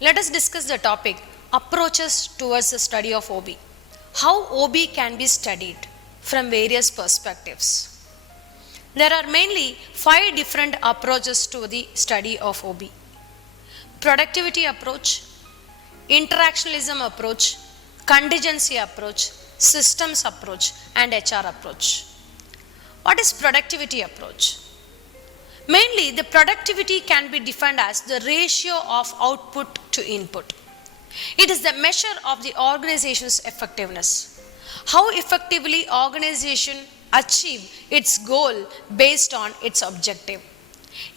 Let us discuss the topic approaches towards the study of OB. How OB can be studied from various perspectives. There are mainly 5 different approaches to the study of OB. Productivity approach, interactionalism approach, contingency approach, systems approach, and HR approach. What is productivity approach? Mainly, the productivity can be defined as the ratio of output to input. It is the measure of the organization's effectiveness. How effectively organization achieve its goal based on its objective.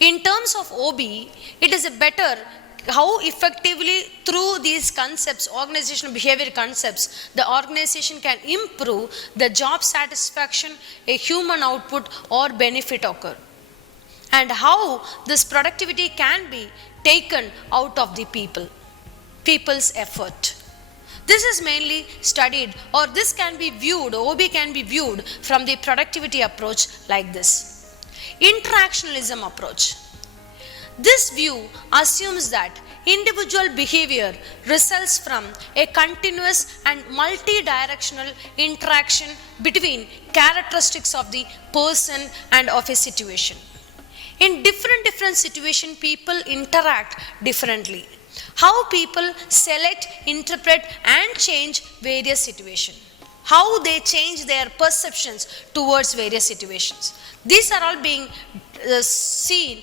In terms of OB, it is a better how effectively through these concepts, organizational behavior concepts, the organization can improve the job satisfaction, a human output or benefit occur. And how this productivity can be taken out of the people's effort. This is mainly studied, or this can be viewed, OB can be viewed from the productivity approach like this. Interactionalism approach. This view assumes that individual behavior results from a continuous and multi-directional interaction between characteristics of the person and of a situation. In different situations, people interact differently. How people select, interpret and change various situations. How they change their perceptions towards various situations. These are all being seen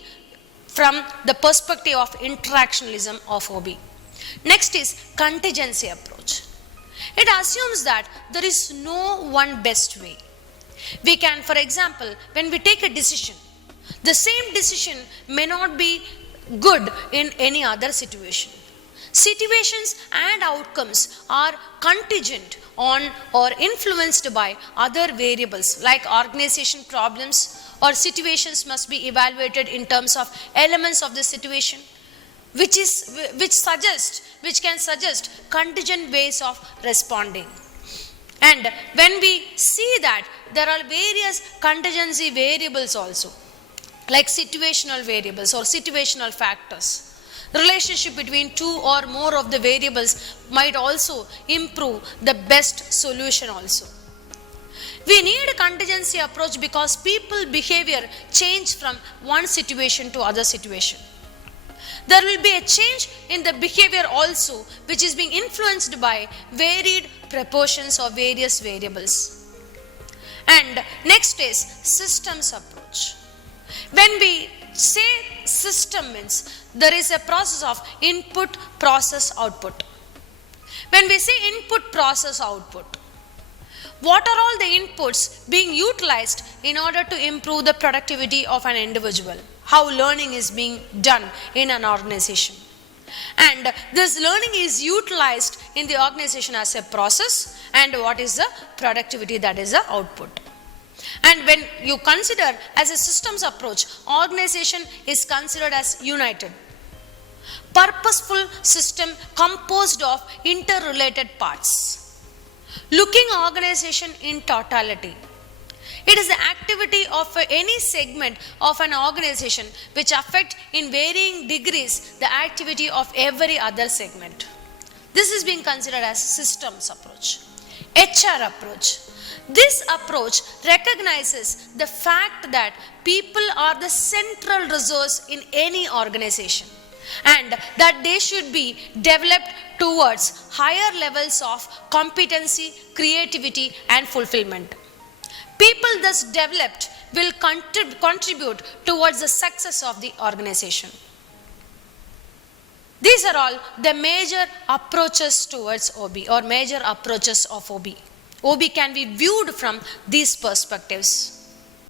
from the perspective of interactionalism of OB. Next is contingency approach. It assumes that there is no one best way. We can, for example, when we take a decision, the same decision may not be good in any other situation. Situations and outcomes are contingent on or influenced by other variables like organization problems, or situations must be evaluated in terms of elements of the situation, which can suggest contingent ways of responding. And when we see that there are various contingency variables also, like situational variables or situational factors. Relationship between 2 or more of the variables might also improve the best solution also. We need a contingency approach because people behavior change from one situation to other situation. There will be a change in the behavior also, which is being influenced by varied proportions of various variables. And next is systems approach. When we say system means there is a process of input, process, output. When we say input, process, output, what are all the inputs being utilized in order to improve the productivity of an individual? How learning is being done in an organization. And this learning is utilized in the organization as a process, and what is the productivity, that is the output. And when you consider as a systems approach, organization is considered as united, purposeful system composed of interrelated parts. Looking organization in totality. It is the activity of any segment of an organization which affect in varying degrees the activity of every other segment. This is being considered as systems approach. HR approach. This approach recognizes the fact that people are the central resource in any organization and that they should be developed towards higher levels of competency, creativity and fulfillment. People thus developed will contribute towards the success of the organization. These are all the major approaches towards OB or major approaches of OB. OB can be viewed from these perspectives.